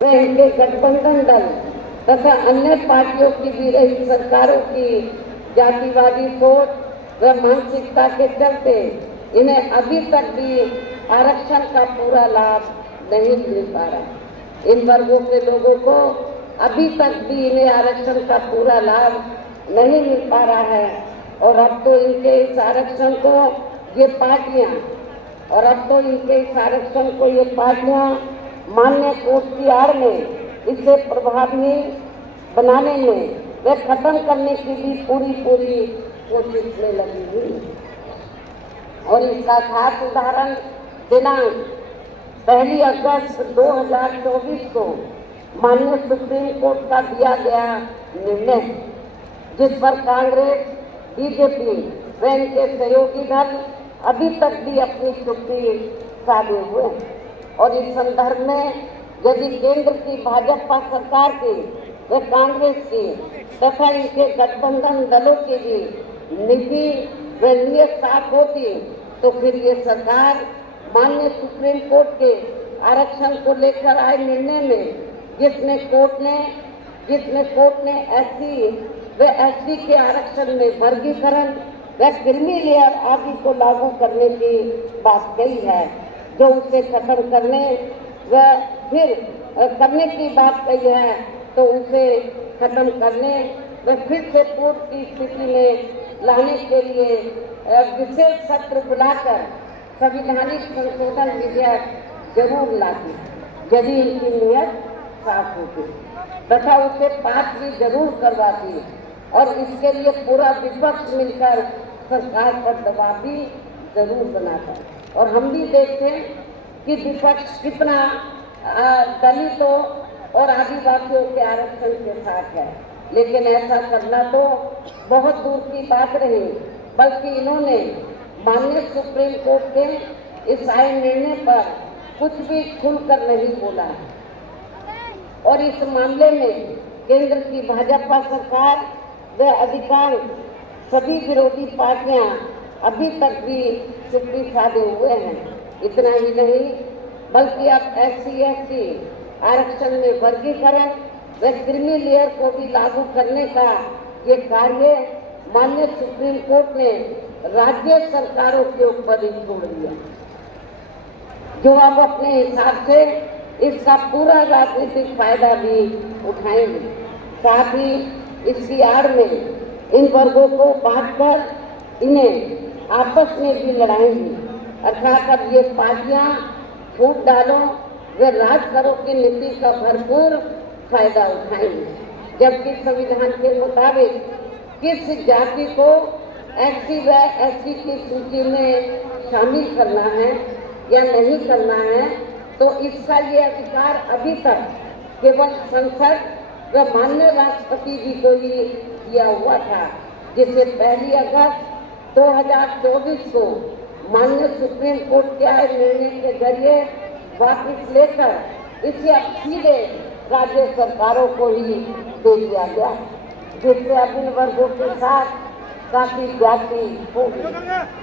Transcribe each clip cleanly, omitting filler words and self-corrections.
व इनके गठबंधन दल तथा अन्य पार्टियों की भी रही सरकारों की जातिवादी सोच व मानसिकता के चलते इन्हें अभी तक भी आरक्षण का पूरा लाभ नहीं मिल पा रहा। इन वर्गों के लोगों को अभी तक भी इन्हें आरक्षण का पूरा लाभ नहीं मिल पा रहा है और अब तो इनके इस आरक्षण को ये पार्टियां मान्य कोर्ट की आड़ में इसे प्रभावी बनाने में व खत्म करने की भी पूरी कोशिश में लगी हुई और इसका खास उदाहरण दिनांक 1 अगस्त 2024 को माननीय सुप्रीम कोर्ट का दिया गया निर्णय, जिस पर कांग्रेस, बीजेपी व इनके सहयोगी दल अभी तक भी अपनी चुप्पी साधे हुए और इस संदर्भ में यदि केंद्र की भाजपा सरकार की व कांग्रेस की तथा इनके गठबंधन दलों की भी नीति व नीयत साफ होती तो फिर ये सरकार माननीय सुप्रीम कोर्ट के आरक्षण को लेकर आए निर्णय में जिसमें कोर्ट ने एससी व एसटी के आरक्षण में वर्गीकरण व क्रीमी लेयर आदि को लागू करने की बात कही है, जो उसे खत्म करने व फिर करने की बात कही है, तो उसे खत्म करने व फिर से पूर्व की स्थिति में लाने के लिए विशेष सत्र बुलाकर संवैधानिक संशोधन विधेयक जरूर लाती यदि इनकी नीयत साफ होती तथा उसे पास भी जरूर करवाती और इसके लिए पूरा विपक्ष मिलकर सरकार पर दबाव भी जरूर बनाता। और हम भी देखते हैं कि विपक्ष कितना दलितों और आदिवासियों के आरक्षण के साथ है, लेकिन ऐसा करना तो बहुत दूर की बात रही, बल्कि इन्होंने माननीय सुप्रीम कोर्ट के इस आए निर्णय पर कुछ भी खुलकर नहीं बोला और इस मामले में केंद्र की भाजपा सरकार व अधिकांश सभी विरोधी पार्टियां अभी तक भी चुप्पी साधे हुए हैं। इतना ही नहीं बल्कि अब SC/ST आरक्षण में वर्गीकरण व क्रीमी लेयर को भी लागू करने का ये कार्य माननीय सुप्रीम कोर्ट ने राज्य सरकारों के ऊपर ही छोड़ दिया, जो अब अपने हिसाब से इसका पूरा राजनीतिक फायदा भी उठाएंगे। साथ ही इसकी आड़ में इन वर्गों को बांटकर इन्हें आपस में भी लड़ाएंगी, अर्थात अब ये पार्टियां फूट डालो व राज करो की नीति का भरपूर फायदा उठाएंगे, जबकि संविधान के मुताबिक किस जाति को SC व ST की सूची में शामिल करना है या नहीं करना है, तो इसका ये अधिकार अभी तक केवल संसद व माननीय राष्ट्रपति जी को ही दिया हुआ था, जिसे 1 अगस्त 2024 को माननीय सुप्रीम कोर्ट के आए निर्णय के जरिए वापस लेकर इसे अब सीधे राज्य सरकारों को ही दे दिया गया, जिससे अब इन वर्गों के साथ काफी जाति होगी,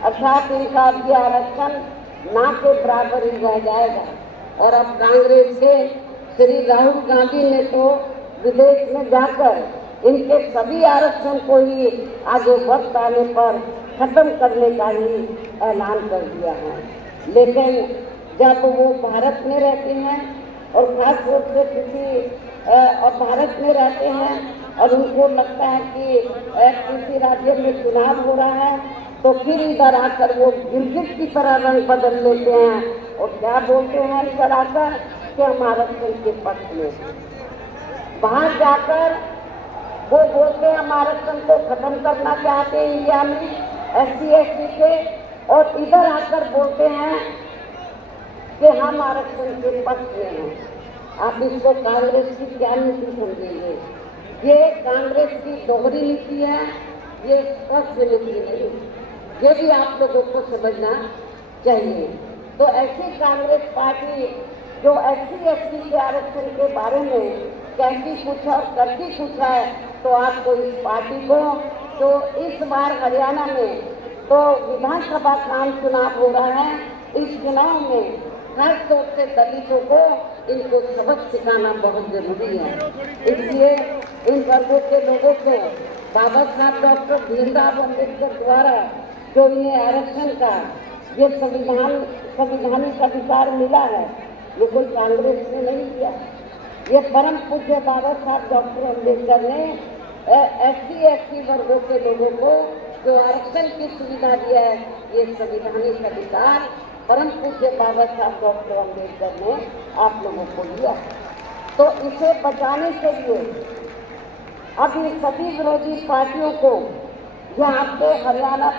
अर्थात इनका अब यह आरक्षण ना के बराबर ही रह जाएगा। और अब कांग्रेस के श्री राहुल गांधी ने तो विदेश में जाकर इनके सभी आरक्षण को ही आगे वक्त आने पर खत्म करने का ही ऐलान कर दिया है, लेकिन जब वो भारत में रहते हैं और खास रूप से भारत में रहते हैं और उनको लगता है कि किसी राज्य में चुनाव हो रहा है, तो फिर इधर आकर वो गिरगिट की तरह रंग बदल लेते हैं और क्या बोलते हैं इधर आकर कि हम आरक्षण के पक्ष में, बाहर जाकर वो बोलते हैं हम आरक्षण को खत्म करना चाहते हैं इंडिया में SC/ST के, और इधर आकर बोलते हैं कि हम आरक्षण के पक्ष में हैं। आप इसको कांग्रेस की क्या नीति समझेंगे? ये कांग्रेस की दोहरी नीति है, ये स्पष्ट नीति नहीं, ये भी आप लोगों को समझना चाहिए। तो ऐसी कांग्रेस पार्टी जो SC/ST के आरक्षण के बारे में कहती कुछ और करती कुछ है, तो आपको इस पार्टी को तो इस बार हरियाणा में तो विधानसभा का चुनाव हो रहा है, इस चुनाव में खास तौर से दलितों को इनको सबक सिखाना बहुत जरूरी है। इसलिए इन वर्गों के लोगों को बाबा साहब डॉक्टर भीमराव अम्बेडकर द्वारा जो इन्हें आरक्षण का ये संविधानिक अधिकार मिला है, ये कोई कांग्रेस ने नहीं दिया। ये परम पूज्य बाबा साहब डॉक्टर अम्बेडकर ने SC वर्गों के लोगों को जो आरक्षण की सुविधा दिया है, ये संविधानिक अधिकार परम पूज्य बाबा साहब डॉक्टर अम्बेडकर ने आप लोगों को दिया। तो इसे बचाने के लिए अब इन सभी विरोधी पार्टियों को यहाँ पे हरियाणा